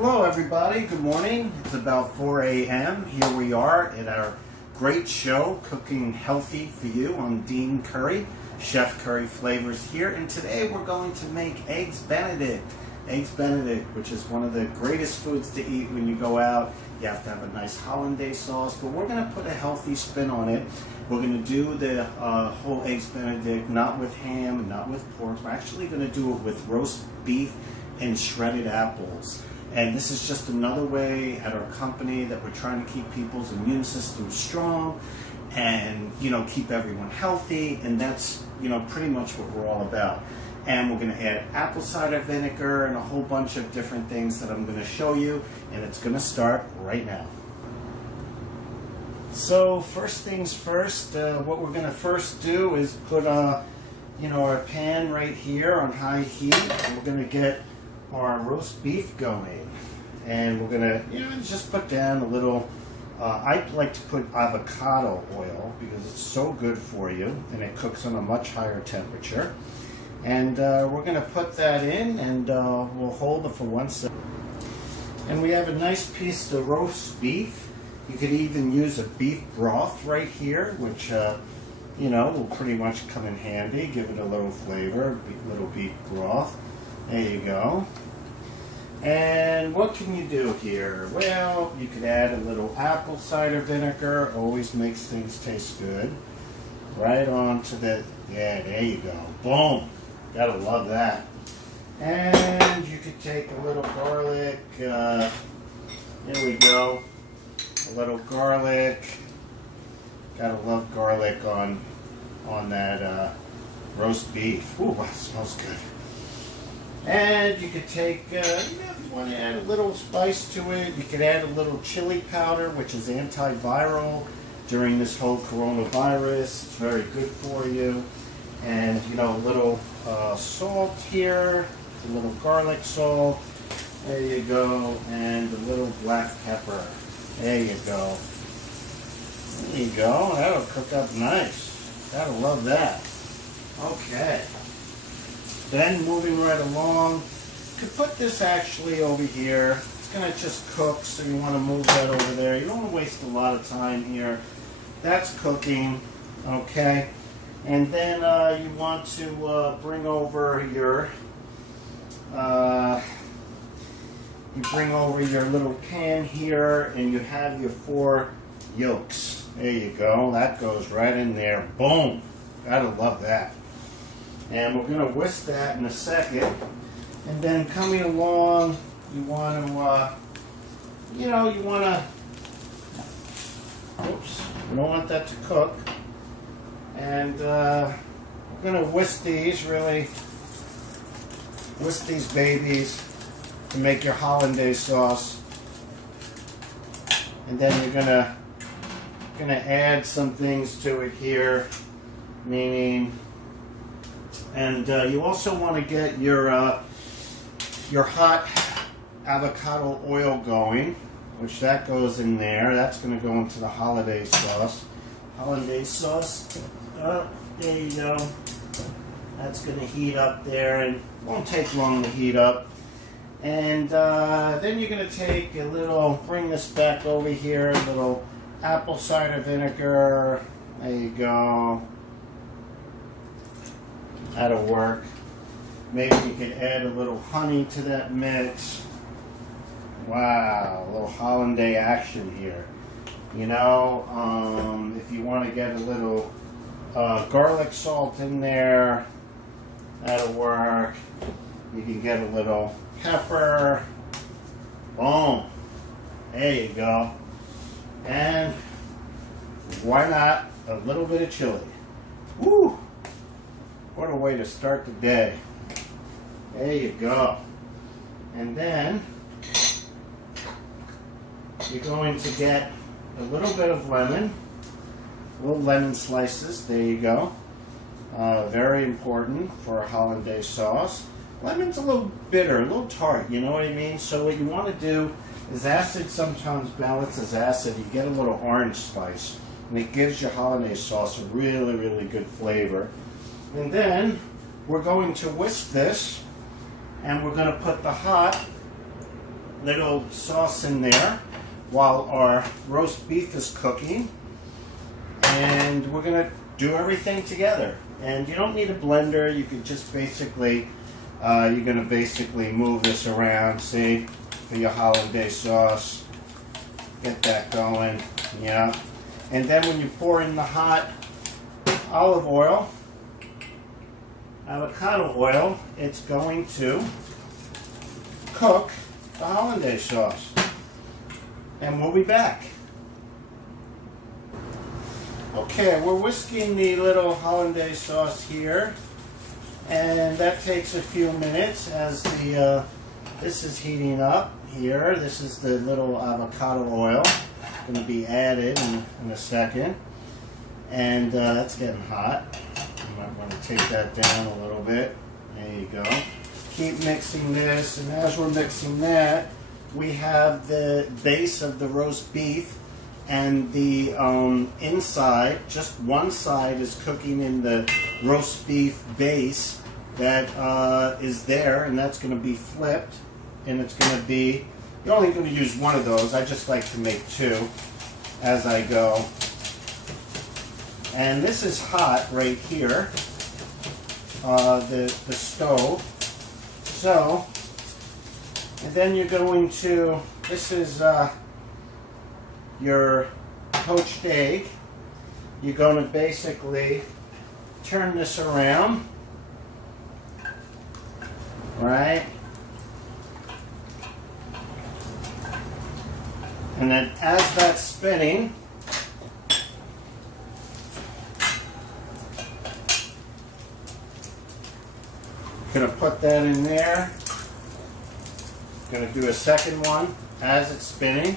Hello everybody, good morning. It's about 4 a.m. Here we are at our great show, Cooking Healthy for You on Dean Curry, Chef Curry Flavors here. And today we're going to make Eggs Benedict. Eggs Benedict, which is one of the greatest foods to eat when you go out. You have to have a nice hollandaise sauce, but we're going to put a healthy spin on it. We're going to do the whole Eggs Benedict, not with ham, not with pork. We're actually going to do it with roast beef and shredded apples. And this is just another way at our company that we're trying to keep people's immune system strong and, keep everyone healthy. And that's, pretty much what we're all about. And we're going to add apple cider vinegar and a whole bunch of different things that I'm going to show you. And it's going to start right now. So first things first, what we're going to first do is put, our pan right here on high heat. And we're going to get our roast beef going, and we're gonna just put down a little I like to put avocado oil because it's so good for you and it cooks on a much higher temperature. And we're gonna put that in, and we'll hold it for 1 second. And we have a nice piece of roast beef. You could even use a beef broth right here, which will pretty much come in handy. Give it a little flavor, a little beef broth. There you go. And what can you do here? Well, you could add a little apple cider vinegar. Always makes things taste good. Right on to the, yeah, there you go. Boom. Gotta love that. And you could take a little garlic. There we go. A little garlic. Gotta love garlic on that roast beef. Ooh, that smells good. And you could take, if you want to add a little spice to it, you could add a little chili powder, which is antiviral during this whole coronavirus. It's very good for you. And, a little salt here, a little garlic salt. There you go. And a little black pepper. There you go. There you go. That'll cook up nice. Gotta love that. Okay. Then moving right along, you could put this actually over here. It's going to just cook, so you want to move that over there. You don't want to waste a lot of time here. That's cooking, okay? And then you want to bring over your little pan here, and you have your 4 yolks. There you go. That goes right in there. Boom. Gotta love that. And we're going to whisk that in a second. And then coming along, you want to, oops, you don't want that to cook. And we're going to whisk these babies to make your hollandaise sauce. And then you're going to add some things to it here, meaning. And you also want to get your hot avocado oil going, which that goes in there. That's going to go into the hollandaise sauce. Hollandaise sauce. There you go. That's going to heat up there, and it won't take long to heat up. And then you're going to take a little, bring this back over here, a little apple cider vinegar. There you go. That'll work. Maybe you could add a little honey to that mix. Wow, a little hollandaise action here. If you want to get a little garlic salt in there, that'll work. You can get a little pepper. Boom. There you go. And why not a little bit of chili? Woo! What a way to start the day. There you go. And then you're going to get a little bit of lemon, little lemon slices. There you go. Very important for a hollandaise sauce. Lemon's a little bitter, a little tart, you know what I mean? So what you want to do is acid sometimes balances acid. You get a little orange spice, and it gives your hollandaise sauce a really, really good flavor. And then we're going to whisk this, and we're going to put the hot little sauce in there while our roast beef is cooking. And we're going to do everything together. And you don't need a blender. You can just basically, you're going to basically move this around, see, for your hollandaise sauce. Get that going, yeah. And then when you pour in the hot olive oil, avocado oil, it's going to cook the hollandaise sauce. And we'll be back. Okay, we're whisking the little hollandaise sauce here, and that takes a few minutes as the this is heating up here. This is the little avocado oil going to be added in a second, and that's getting hot. You might want to take that down a little bit. There you go. Keep mixing this, and as we're mixing that, we have the base of the roast beef, and the inside, just one side is cooking in the roast beef base that is there, and that's going to be flipped, and it's going to be, you're only going to use one of those. I just like to make two as I go. And this is hot right here, the stove. So, and then you're going to, this is your poached egg. You're going to basically turn this around, right? And then as that's spinning, going to put that in there. Going to do a second one as it's spinning.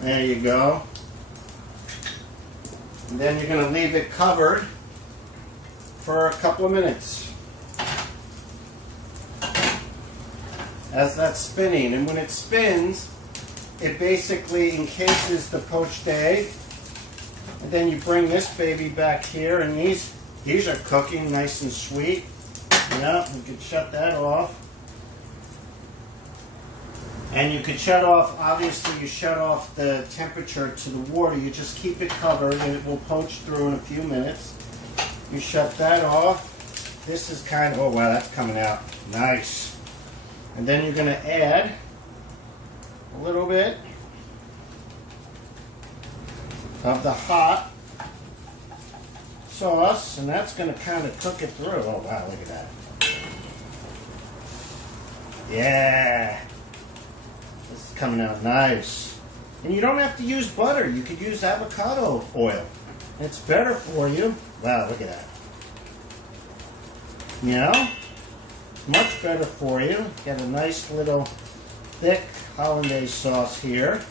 There you go. And then you're going to leave it covered for a couple of minutes as that's spinning. And when it spins, it basically encases the poached egg. And then you bring this baby back here, and these are cooking nice and sweet. Yeah, you could shut that off. And you could shut off, obviously you shut off the temperature to the water. You just keep it covered and it will poach through in a few minutes. You shut that off. This is kind of, oh wow, that's coming out. Nice. And then you're going to add a little bit of the hot sauce, and that's going to kind of cook it through. Oh wow, look at that. Yeah. This is coming out nice. And you don't have to use butter. You could use avocado oil. It's better for you. Wow, look at that. You know? Much better for you. Got a nice little thick hollandaise sauce here.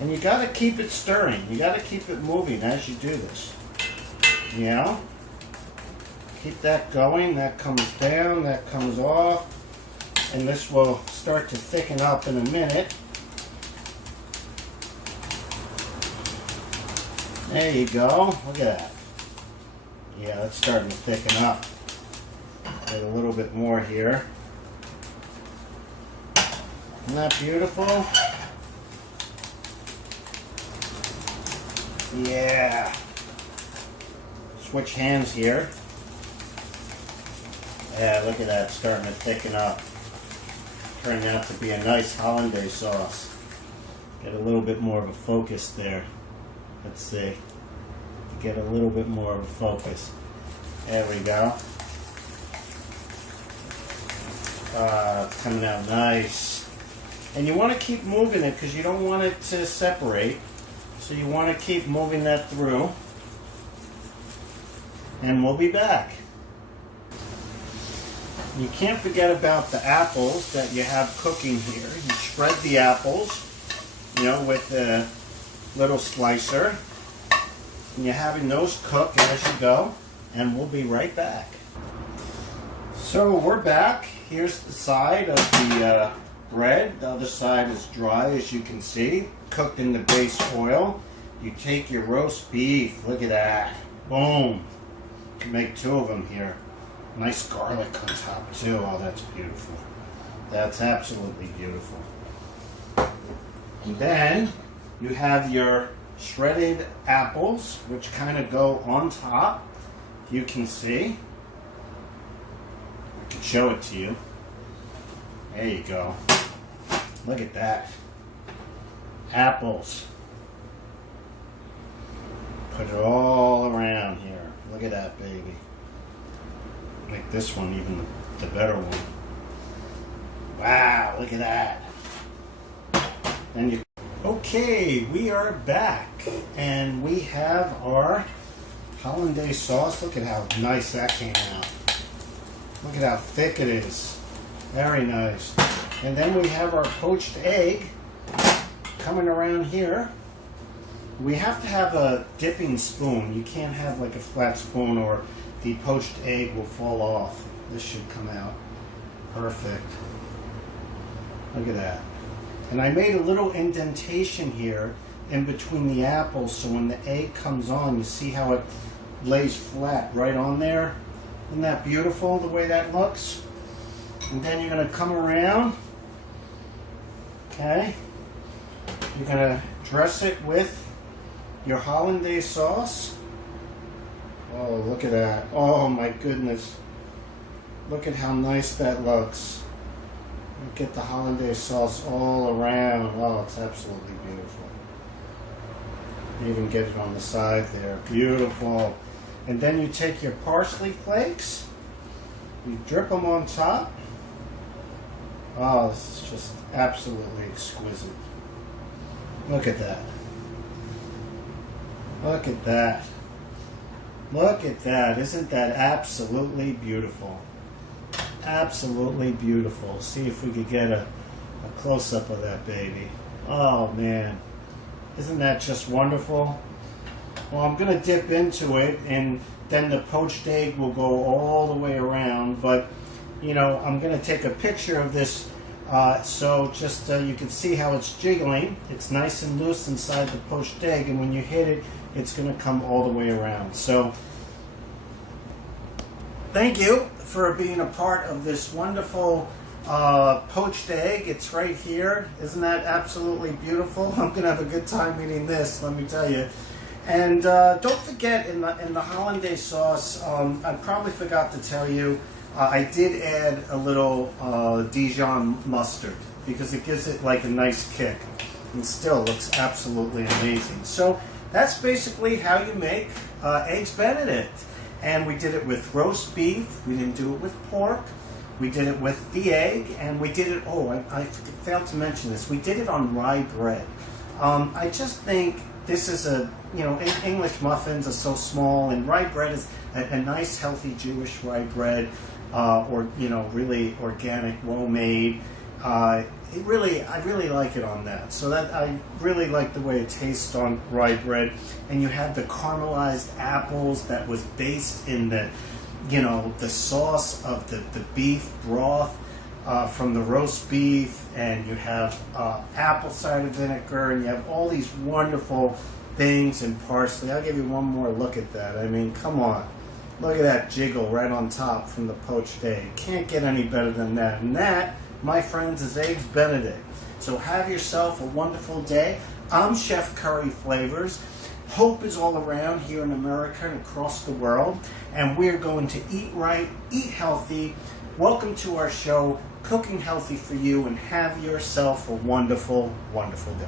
And you got to keep it stirring. You got to keep it moving as you do this. You know? Keep that going. That comes down. That comes off. And this will start to thicken up in a minute. There you go. Look at that. Yeah, it's starting to thicken up. Get a little bit more here. Isn't that beautiful? Yeah. Switch hands here. Yeah, look at that. Starting to thicken up. Turning out to be a nice hollandaise sauce. Get a little bit more of a focus there. Let's see. Get a little bit more of a focus. There we go. It's coming out nice. And you want to keep moving it because you don't want it to separate. So you want to keep moving that through. And we'll be back. You can't forget about the apples that you have cooking here. You shred the apples, you know, with a little slicer. And you're having those cook as you go. And we'll be right back. So we're back. Here's the side of the bread. The other side is dry, as you can see. Cooked in the base oil. You take your roast beef. Look at that. Boom. You can make two of them here. Nice garlic on top too. Oh, that's beautiful. That's absolutely beautiful. And then you have your shredded apples, which kind of go on top. You can see. I can show it to you. There you go. Look at that. Apples. Put it all around here. Look at that, baby. Make this one even the better one. Wow, look at that. And you. Okay, we are back, and we have our hollandaise sauce. Look at how nice that came out. Look at how thick it is. Very nice. And then we have our poached egg coming around here. We have to have a dipping spoon. You can't have like a flat spoon or the poached egg will fall off. This should come out perfect. Look at that. And I made a little indentation here in between the apples, so when the egg comes on, you see how it lays flat right on there? Isn't that beautiful, the way that looks? And then you're going to come around, okay? You're going to dress it with your hollandaise sauce. Oh, look at that. Oh, my goodness. Look at how nice that looks. Get the hollandaise sauce all around. Oh, it's absolutely beautiful. You even get it on the side there. Beautiful. And then you take your parsley flakes, you drip them on top. Oh, this is just absolutely exquisite. Look at that. Look at that. Look at that. Isn't that absolutely beautiful? Absolutely beautiful. See if we could get a close-up of that baby. Oh man, isn't that just wonderful? Well, I'm going to dip into it, and then the poached egg will go all the way around, but you know, I'm going to take a picture of this so just you can see how it's jiggling. It's nice and loose inside the poached egg, and when you hit it, it's going to come all the way around. So thank you for being a part of this wonderful poached egg. It's right here. Isn't that absolutely beautiful? I'm going to have a good time eating this, let me tell you. And don't forget, in the hollandaise sauce, I probably forgot to tell you, I did add a little Dijon mustard because it gives it like a nice kick and still looks absolutely amazing. So that's basically how you make Eggs Benedict. And we did it with roast beef. We didn't do it with pork. We did it with the egg, and we did it, I failed to mention this, we did it on rye bread. I just think this is English muffins are so small, and rye bread is a nice, healthy Jewish rye bread, or, really organic, well-made. I really like it on that. So that I really like the way it tastes on rye bread. And you have the caramelized apples that was based in the, the sauce of the beef broth from the roast beef, and you have apple cider vinegar, and you have all these wonderful things and parsley. I'll give you one more look at that. I mean, come on. Look at that jiggle right on top from the poached egg. Can't get any better than that. And that, my friends, is Eggs Benedict. So have yourself a wonderful day. I'm Chef Curry Flavors. Hope is all around here in America and across the world. And we're going to eat right, eat healthy. Welcome to our show, Cooking Healthy for You, and have yourself a wonderful, wonderful day.